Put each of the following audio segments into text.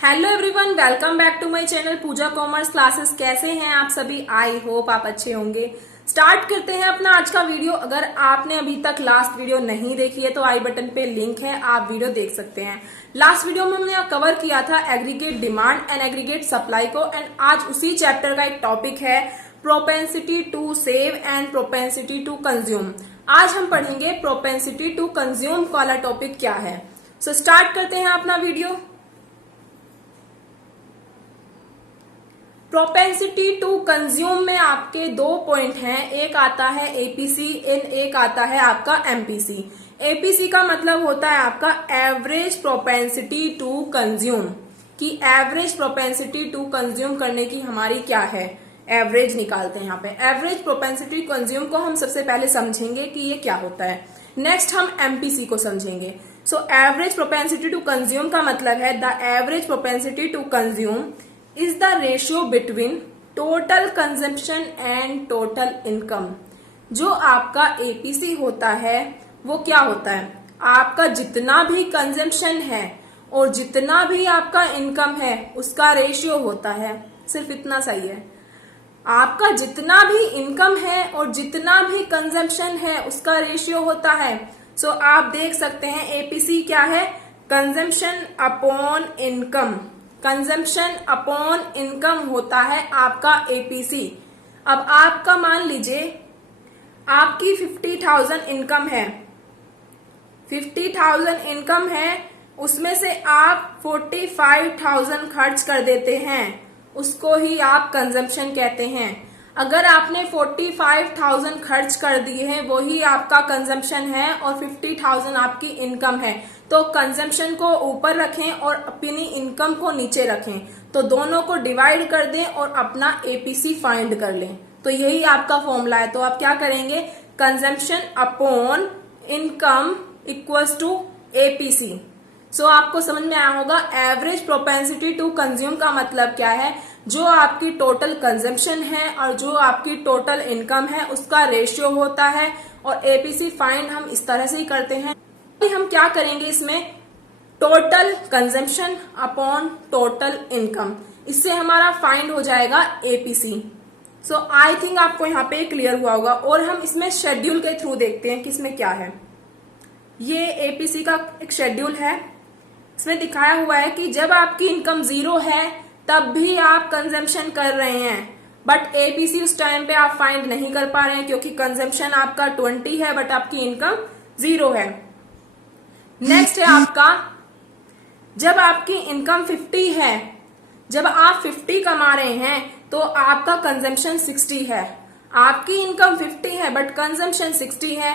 Hello everyone, welcome back to my channel Puja commerce classes. कैसे हैं आप सभी? आई होप आप अच्छे होंगे। स्टार्ट करते हैं अपना आज का वीडियो। अगर आपने अभी तक लास्ट वीडियो नहीं देखी है तो आई बटन पे लिंक है, आप वीडियो देख सकते हैं। लास्ट वीडियो में हमने कवर किया था aggregate demand and aggregate supply को, एंड आज उसी चैप्टर का एक टॉपिक है propensity to save and propensity to consume. आज हम पढ़ेंगे प्रोपेंसिटी टू कंज्यूम वाला टॉपिक क्या है। सो स्टार्ट करते हैं अपना वीडियो। प्रोपेंसिटी टू कंज्यूम में आपके दो पॉइंट हैं, एक आता है एपीसी एंड एक आता है आपका एमपीसी। एपीसी का मतलब होता है आपका एवरेज प्रोपेंसिटी टू कंज्यूम, कि एवरेज प्रोपेंसिटी टू कंज्यूम करने की हमारी क्या है, एवरेज निकालते हैं यहाँ पे। एवरेज प्रोपेंसिटी कंज्यूम को हम सबसे पहले समझेंगे कि ये क्या होता है, नेक्स्ट हम एमपीसी को समझेंगे। So average propensity to consume का मतलब है the average propensity to consume is the ratio between total consumption and total income। जो आपका एपीसी होता है वो क्या होता है, आपका जितना भी कंजम्पशन है और जितना भी आपका इनकम है उसका रेशियो होता है। सिर्फ इतना सही है, आपका जितना भी इनकम है और जितना भी कंजम्पशन है उसका रेशियो होता है। सो आप देख सकते हैं एपीसी क्या है, consumption upon income. Consumption upon income होता है आपका एपीसी। अब आपका मान लीजिए आपकी 50,000 इनकम है, 50,000 इनकम है, उसमें से आप 45,000 खर्च कर देते हैं, उसको ही आप कंजम्पशन कहते हैं। अगर आपने 45,000 खर्च कर दिए हैं वही आपका कंजम्पशन है और 50,000 आपकी इनकम है, तो कंजम्पशन को ऊपर रखें और अपनी इनकम को नीचे रखें, तो दोनों को डिवाइड कर दें और अपना एपीसी फाइंड कर लें। तो यही आपका फॉर्मूला है। तो आप क्या करेंगे, consumption upon income equals to APC. So आपको समझ में आया होगा एवरेज प्रोपेंसिटी टू कंज्यूम का मतलब क्या है, जो आपकी टोटल कंजम्पशन है और जो आपकी टोटल इनकम है उसका रेशियो होता है, और एपीसी फाइंड हम इस तरह से ही करते हैं। हम क्या करेंगे इसमें, total consumption upon total income, इससे हमारा फाइंड हो जाएगा एपीसी। सो आई थिंक आपको यहाँ पे क्लियर हुआ होगा। और हम इसमें शेड्यूल के थ्रू देखते हैं कि इसमें क्या है। ये एपीसी का एक शेड्यूल है, इसमें दिखाया हुआ है कि जब आपकी इनकम 0 है तब भी आप कंजम्पशन कर रहे हैं, बट एपीसी उस टाइम पे आप फाइंड नहीं कर पा रहे हैं क्योंकि कंजम्पशन आपका 20 है बट आपकी इनकम 0 है। नेक्स्ट है आपका, जब आपकी इनकम 50 है, जब आप 50 कमा रहे हैं तो आपका कंजम्पशन 60 है। आपकी इनकम 50 है बट कंजम्पशन 60 है,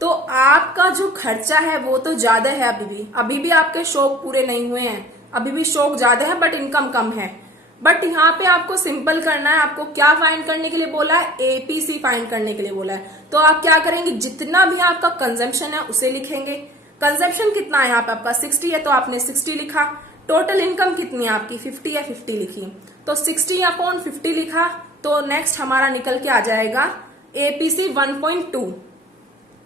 तो आपका जो खर्चा है वो तो ज्यादा है। अभी भी आपके शौक पूरे नहीं हुए हैं, अभी भी शौक ज्यादा है बट इनकम कम है। बट यहाँ पे आपको सिंपल करना है, आपको क्या फाइंड करने के लिए बोला है, एपीसी फाइंड करने के लिए बोला है। तो आप क्या करेंगे, जितना भी आपका कंजम्पशन है उसे लिखेंगे। कंजम्पशन कितना है यहाँ पे आपका 60 है तो आपने 60 लिखा। टोटल इनकम कितनी है आपकी 50 है, 50 लिखी, तो 60 अपॉन 50 लिखा। तो नेक्स्ट हमारा निकल के आ जाएगा एपीसी 1.2।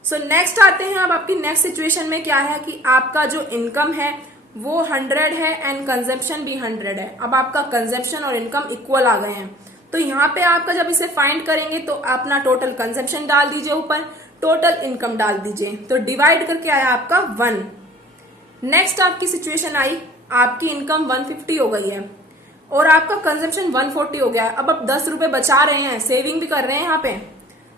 सो नेक्स्ट आते हैं, अब आपकी नेक्स्ट सिचुएशन में क्या है कि आपका जो इनकम है वो 100 है एंड कंजम्पशन भी 100 है। अब आपका कंजम्पशन और इनकम इक्वल आ गए हैं, तो यहाँ पे आपका जब इसे फाइंड करेंगे तो अपना टोटल कंजम्पशन डाल दीजिए ऊपर, टोटल इनकम डाल दीजिए, तो डिवाइड करके आया आपका 1। नेक्स्ट आपकी सिचुएशन आई, आपकी इनकम 150 हो गई है और आपका कंजम्पशन 140 हो गया है। अब आप 10 रुपए बचा रहे हैं, सेविंग भी कर रहे हैं यहाँ पे,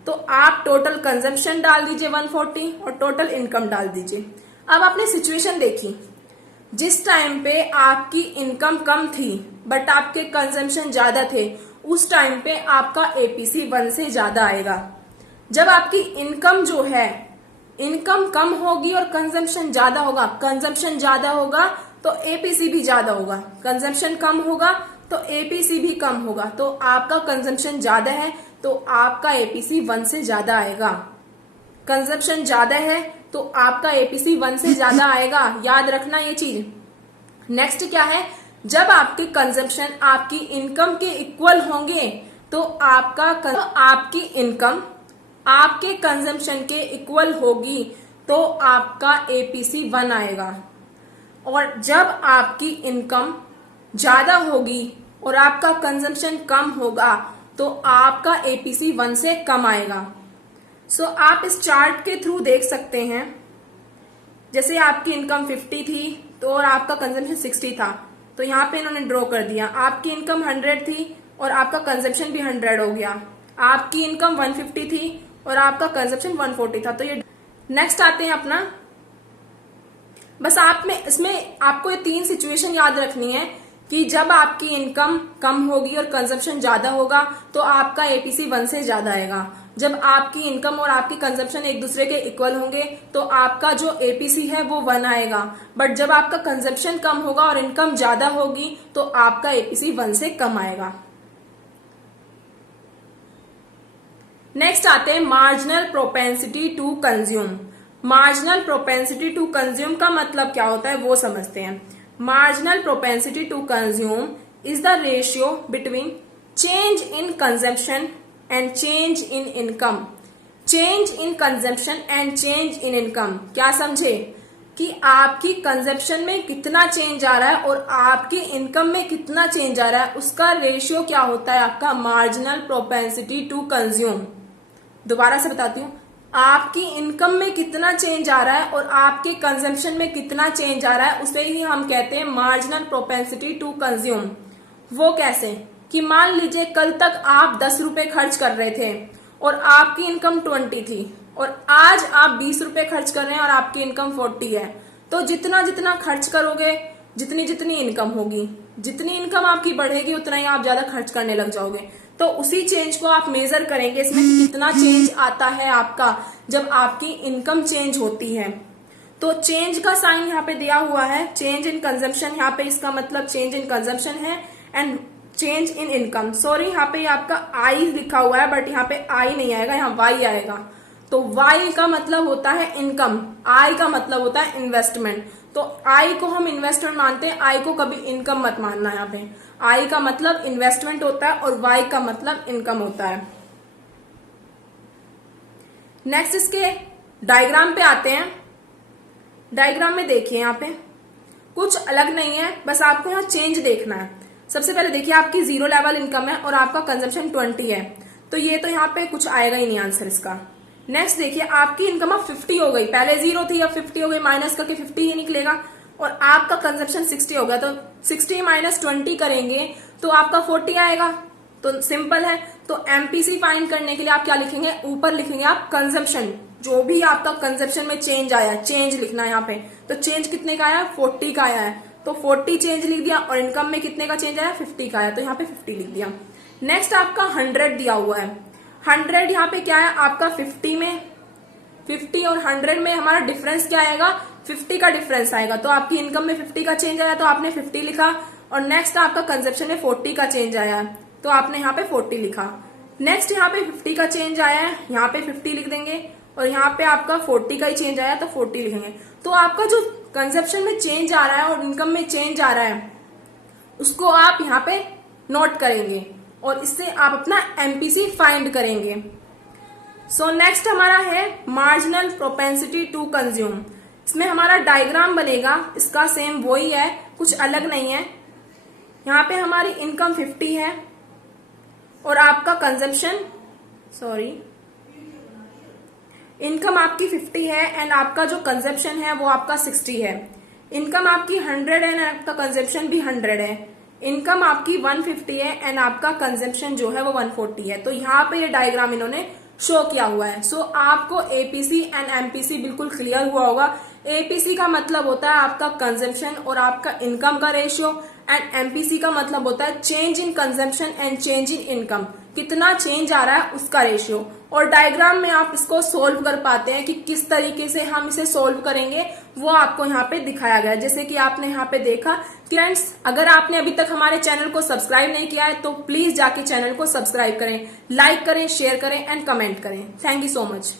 तो आप टोटल कंजम्पशन डाल दीजिए 140 और टोटल इनकम डाल दीजिए। अब आपने सिचुएशन देखी, जिस टाइम पे आपकी इनकम कम थी बट आपके कंजम्पशन ज्यादा थे, उस टाइम पे आपका एपीसी 1 से ज्यादा आएगा। जब आपकी इनकम जो है, इनकम कम होगी और कंजम्पशन ज्यादा होगा, कंजम्पशन ज्यादा होगा तो एपीसी भी ज्यादा होगा, कंजम्पशन कम होगा तो एपीसी भी कम होगा। तो आपका कंजम्पशन ज्यादा है तो आपका एपीसी 1 से ज्यादा आएगा। कंजम्पशन ज्यादा है तो आपका एपीसी 1 से ज्यादा आएगा, याद रखना ये चीज। नेक्स्ट क्या है, जब आपके कंजम्पशन आपकी इनकम के इक्वल होंगे तो आपकी इनकम आपके कंजम्पशन के इक्वल होगी तो आपका एपीसी 1 आएगा। और जब आपकी इनकम ज्यादा होगी और आपका कंजम्पशन कम होगा तो आपका एपीसी 1 से कम आएगा। सो आप इस चार्ट के थ्रू देख सकते हैं, जैसे आपकी इनकम 50 थी तो और आपका कंजम्पशन 60 था, तो यहाँ पे इन्होंने ड्रॉ कर दिया। आपकी इनकम 100 थी और आपका कंजम्पशन भी 100 हो गया। आपकी इनकम 150 थी और आपका कंजम्पशन 140 था। तो ये नेक्स्ट आते हैं अपना, बस आप में इसमें आपको ये 3 सिचुएशन याद रखनी है कि जब आपकी इनकम कम होगी और कंजम्पशन ज्यादा होगा तो आपका एपीसी 1 से ज्यादा आएगा। जब आपकी इनकम और आपकी कंजम्पशन एक दूसरे के इक्वल होंगे तो आपका जो एपीसी है वो 1 आएगा। बट जब आपका कंजम्पशन कम होगा और इनकम ज्यादा होगी तो आपका एपीसी 1 से कम आएगा। नेक्स्ट आते हैं marginal propensity to consume. Marginal propensity to consume का मतलब क्या होता है वो समझते हैं। Marginal propensity to consume is the ratio between change in consumption and change in income. Change in consumption and change in income क्या समझे कि आपकी कंजम्पशन में कितना चेंज आ रहा है और आपकी इनकम में कितना चेंज आ रहा है, उसका रेशियो क्या होता है आपका मार्जिनल प्रोपेंसिटी टू कंज्यूम। दोबारा से बताती हूँ, आपकी इनकम में कितना चेंज आ रहा है और आपके कंजम्पशन में कितना चेंज आ रहा है उसे ही हम कहते हैं मार्जिनल प्रोपेंसिटी टू कंज्यूम। वो कैसे कि मान लीजिए कल तक आप 10 रुपए खर्च कर रहे थे और आपकी इनकम 20 थी और आज आप 20 रुपए खर्च कर रहे हैं और आपकी इनकम 40 है। तो जितना जितना खर्च करोगे जितनी जितनी इनकम होगी, जितनी इनकम आपकी बढ़ेगी उतना ही आप ज्यादा खर्च करने लग जाओगे। तो उसी चेंज को आप मेजर करेंगे इसमें कितना चेंज आता है आपका जब आपकी इनकम चेंज होती है। तो चेंज का साइन यहाँ पे दिया हुआ है, चेंज इन कंजम्पशन, यहाँ पे इसका मतलब चेंज इन कंजम्पशन है and change in income. Sorry यहाँ पे आपका आई लिखा हुआ है बट यहाँ पे आई नहीं आएगा, यहाँ वाई आएगा। तो वाई का मतलब होता है इनकम, आई का मतलब होता है इन्वेस्टमेंट। तो आई को हम इन्वेस्टमेंट मानते हैं, आई को कभी इनकम मत मानना। यहाँ पे आई का मतलब इन्वेस्टमेंट होता है और वाई का मतलब इनकम होता है। नेक्स्ट इसके डायग्राम पे आते हैं। डायग्राम में देखिए यहाँ पे कुछ अलग नहीं है, बस आपको यहाँ चेंज देखना है। सबसे पहले देखिए आपकी 0 लेवल इनकम है और आपका कंजम्पशन 20 है, तो ये तो यहाँ पे कुछ आएगा ही नहीं आंसर इसका। नेक्स्ट देखिए आपकी इनकम अब 50 हो गई, पहले 0 थी अब 50 हो गई, माइनस करके 50 ही निकलेगा। और आपका कंजम्पशन 60 हो गया, तो 60 माइनस 20 करेंगे तो आपका 40 आएगा। तो सिंपल है। तो एमपीसी फाइंड करने के लिए आप क्या लिखेंगे, ऊपर लिखेंगे आप कंजम्पशन, जो भी आपका कंजम्पशन में चेंज आया, चेंज लिखना है यहाँ पे। तो चेंज कितने का आया, 40 का आया है, तो 40 चेंज लिख दिया। और इनकम में कितने का चेंज आया, 50 का आया, तो यहाँ पे 50 लिख दिया। नेक्स्ट आपका 100 दिया हुआ है। 100 यहाँ पे क्या है आपका 50 में, 50 और 100 में हमारा डिफरेंस क्या आएगा, 50 का डिफरेंस आएगा। तो आपकी इनकम में 50 का चेंज आया तो आपने 50 लिखा। और नेक्स्ट आपका कंजम्पशन में 40 का चेंज आया है तो आपने यहाँ पे 40 लिखा। नेक्स्ट यहाँ पे 50 का चेंज आया है, यहाँ पे 50 लिख देंगे। और यहाँ पे आपका 40 का ही चेंज आया तो 40 लिखेंगे। तो आपका जो कंजम्पशन में चेंज आ रहा है और इनकम में चेंज आ रहा है उसको आप यहाँ पे नोट करेंगे और इससे आप अपना एमपीसी फाइंड करेंगे। सो नेक्स्ट हमारा है मार्जिनल प्रोपेंसिटी टू कंज्यूम। इसमें हमारा डायग्राम बनेगा, इसका सेम वही है, कुछ अलग नहीं है। यहाँ पे हमारी इनकम 50 है और आपका कंजम्पशन, सॉरी, इनकम आपकी 50 है एंड आपका जो कंजम्पशन है वो आपका 60 है। इनकम आपकी 100 है एंड आपका कंजम्पशन भी 100 है। इनकम आपकी 150 है एंड आपका कंजम्पशन जो है वो 140 है। तो यहाँ पे ये डायग्राम इन्होंने शो किया हुआ है। सो आपको एपीसी एंड एमपीसी बिल्कुल क्लियर हुआ होगा। एपीसी का मतलब होता है आपका कंजम्पशन और आपका इनकम का रेशियो एंड एमपीसी का मतलब होता है change in consumption and change in income, कितना चेंज आ रहा है उसका रेशियो। और डायग्राम में आप इसको सोल्व कर पाते हैं कि किस तरीके से हम इसे सोल्व करेंगे वो आपको यहाँ पे दिखाया गया है। जैसे कि आपने यहाँ पे देखा। फ्रेंड्स, अगर आपने अभी तक हमारे चैनल को सब्सक्राइब नहीं किया है तो प्लीज जाके चैनल को सब्सक्राइब करें, लाइक करें, शेयर करें एंड कमेंट करें। Thank you so much.